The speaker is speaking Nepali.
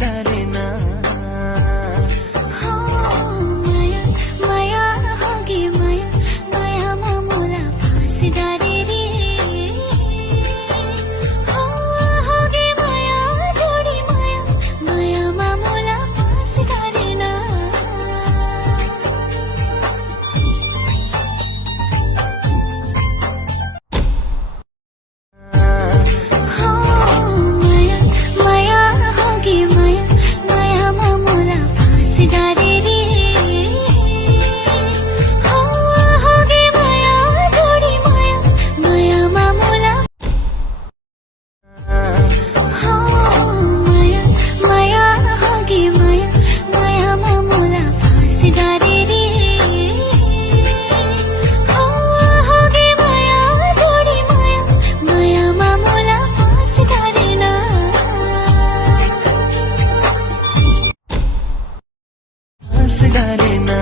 डारे ना माया माया होगी माया माया मामूला फांस डारे रे होगी माया जोड़ी माया माया मामूला फांस डारे ना माया माया होगी माया माया मामूला फांस डारे रे होगी माया जोड़ी माया माया मामूला माया माया होगी माया माया मामूला फांस डारे रे होगी माया जोड़ी माया माया मामूला फांस डारे ना डारे ना